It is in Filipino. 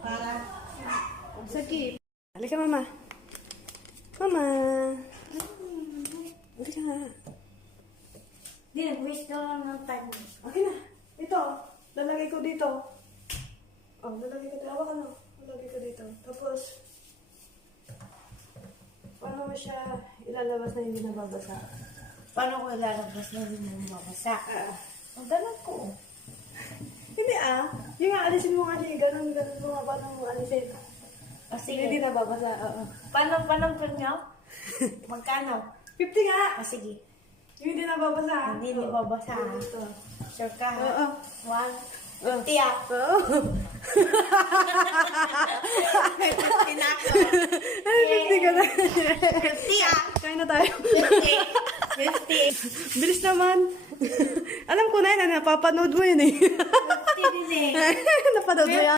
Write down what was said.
Para. Sige. Halika, mama. Mama. Halika nga. Hindi, nag-waste na lang ng time. Okay na. Ito. Lalagay ko dito. Oh, lalagay ko dito. Hawakan mo. Lalagay ko dito. Tapos, paano mo siya ilalabas na hindi nababasa? Paano ko ilalabas na hindi mo mabasa? Ang dalag ko. Hindi yung alisin mo nga siya. Ganun mo nga. Paano mo alisin? Sige. Hindi nababasa. Oo. Paano po nyo? Magkano? 50 nga. Sige. Yung hindi nababasa. Hindi nababasa. Ito. Sure ka? Oo. 1. 50 ah. Oo. 50 na ako. Ay, 50 ka na. 50 ah. Kain na tayo. 50. Bilis naman. Alam ko na yun. Napapanood mo yun eh. 50 din eh. Napanood mo yan.